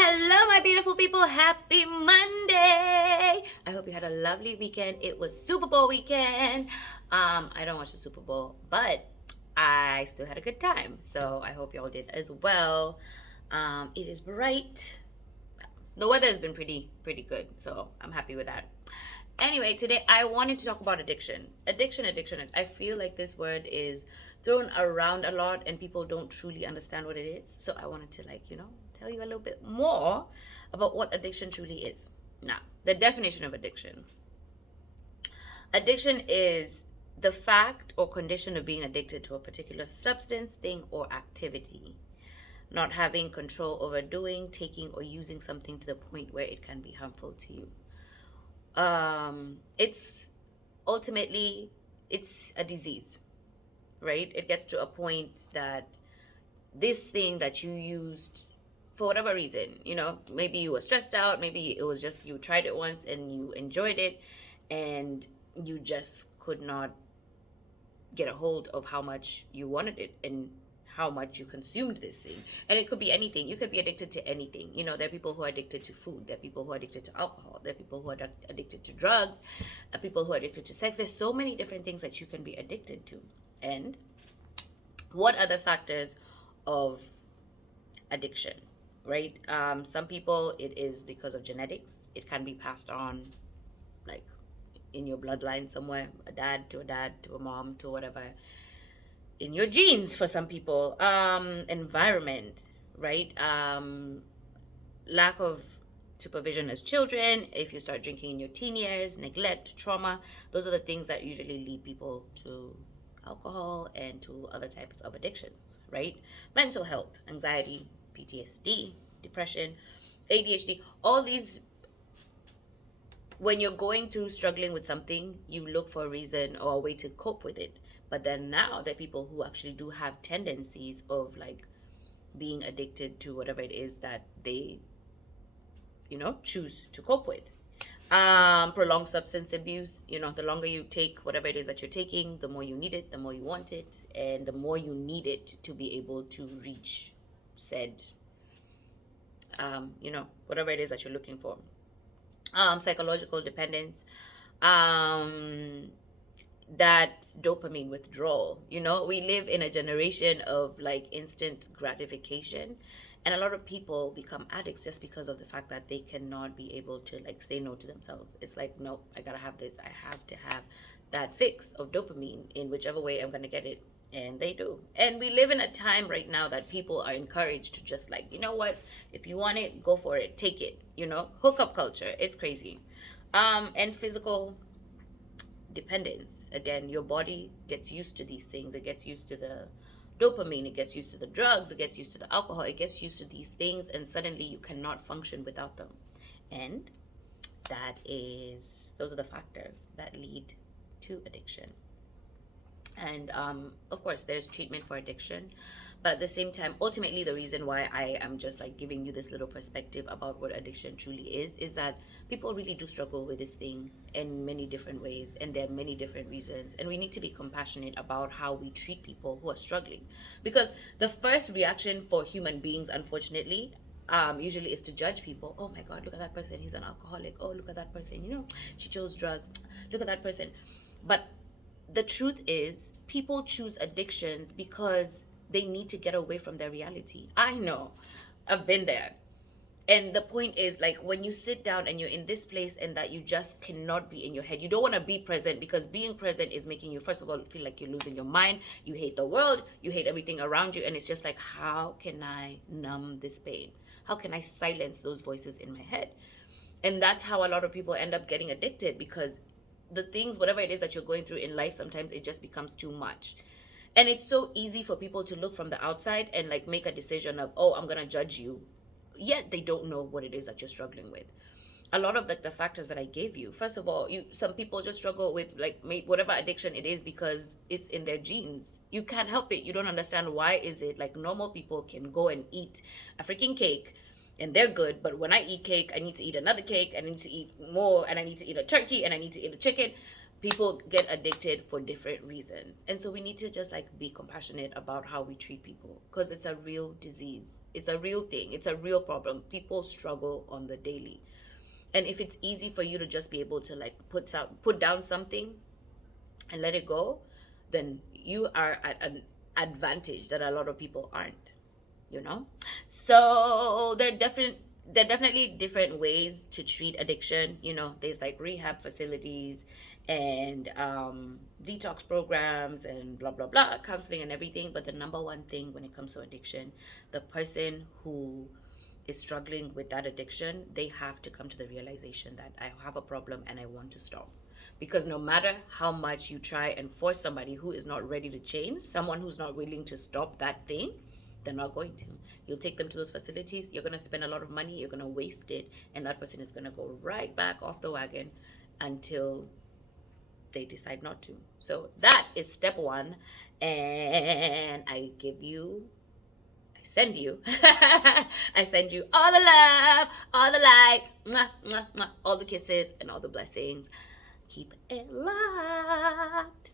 Hello, my beautiful people. Happy Monday. I hope you had a lovely weekend. It was Super Bowl weekend. I don't watch the Super Bowl, but I still had a good time. So I hope y'all did as well. It is bright. The weather has been pretty good, so I'm happy with that. Anyway, today I wanted to talk about addiction. Addiction. I feel like this word is thrown around a lot and people don't truly understand what it is. So I wanted to, tell you a little bit more about what addiction truly is. Now, the definition of addiction. Addiction is the fact or condition of being addicted to a particular substance, thing, or activity. Not having control over doing, taking, or using something to the point where it can be harmful to you. It's ultimately it's a disease, right? It gets to a point that this thing that you used for whatever reason, maybe you were stressed out, maybe it was just you tried it once and you enjoyed it, and you just could not get a hold of how much you wanted it and how much you consumed this thing. And it could be anything. You could be addicted to anything. There are people who are addicted to food. There are people who are addicted to alcohol. There are people who are addicted to drugs. There are people who are addicted to sex. There's so many different things that you can be addicted to. And what are the factors of addiction, right? Some people, it is because of genetics. It can be passed on, like in your bloodline somewhere, a dad to a mom to whatever, in your genes for some people. Environment, right? Lack of supervision as children, if you start drinking in your teen years, neglect, trauma, those are the things that usually lead people to alcohol and to other types of addictions, right? Mental health, anxiety, PTSD, depression, ADHD, all these. When you're going through struggling with something, you look for a reason or a way to cope with it. But then now there are people who actually do have tendencies of like being addicted to whatever it is that they, choose to cope with. Prolonged substance abuse, the longer you take whatever it is that you're taking, the more you need it, the more you want it, and the more you need it to be able to reach said, whatever it is that you're looking for. Psychological dependence, that dopamine withdrawal. We live in a generation of like instant gratification, and a lot of people become addicts just because of the fact that they cannot be able to like say no to themselves. It's like, no, I gotta have this. I have to have that fix of dopamine in whichever way I'm gonna get it. And they do. And we live in a time right now that people are encouraged to just like, you know what, if you want it, go for it, take it. Hookup culture, it's crazy. And physical dependence. Again, your body gets used to these things. It gets used to the dopamine, it gets used to the drugs, it gets used to the alcohol, it gets used to these things, and suddenly you cannot function without them. And those are the factors that lead to addiction. And of course there's treatment for addiction, but at the same time, ultimately the reason why I am just like giving you this little perspective about what addiction truly is that people really do struggle with this thing in many different ways, and there are many different reasons, and we need to be compassionate about how we treat people who are struggling, because the first reaction for human beings, unfortunately, usually is to judge people. Oh my god, look at that person, he's an alcoholic. Oh, look at that person, she chose drugs. Look at that person. But the truth is, people choose addictions because they need to get away from their reality. I know, I've been there. And the point is, like, when you sit down and you're in this place and that you just cannot be in your head, you don't want to be present, because being present is making you, first of all, feel like you're losing your mind. You hate the world, you hate everything around you, and it's just like, how can I numb this pain? How can I silence those voices in my head? And that's how a lot of people end up getting addicted, because the things, whatever it is that you're going through in life, sometimes it just becomes too much. And it's so easy for people to look from the outside and like make a decision of, oh, I'm gonna judge you, yet they don't know what it is that you're struggling with. A lot of like the factors that I gave you, first of all, some people just struggle with like whatever addiction it is because it's in their genes. You can't help it. You don't understand why is it like normal people can go and eat a freaking cake and they're good, but when I eat cake, I need to eat another cake, and I need to eat more, and I need to eat a turkey, and I need to eat a chicken. people get addicted for different reasons, and so we need to just like be compassionate about how we treat people, because it's a real disease, it's a real thing, it's a real problem. People struggle on the daily, and if it's easy for you to just be able to like put down something and let it go, then you are at an advantage that a lot of people aren't, you know. So there are definitely different ways to treat addiction. You know, there's like rehab facilities and detox programs and blah blah blah, counseling and everything. But the number one thing when it comes to addiction, the person who is struggling with that addiction, they have to come to the realization that I have a problem and I want to stop. Because no matter how much you try and force somebody who is not ready to change, someone who's not willing to stop that thing, they're not going to. You'll take them to those facilities, you're going to spend a lot of money, you're going to waste it, and that person is going to go right back off the wagon until they decide not to. So that is step one. And I send you I send you all the love, all the light, mwah, mwah, mwah, all the kisses and all the blessings. Keep it locked.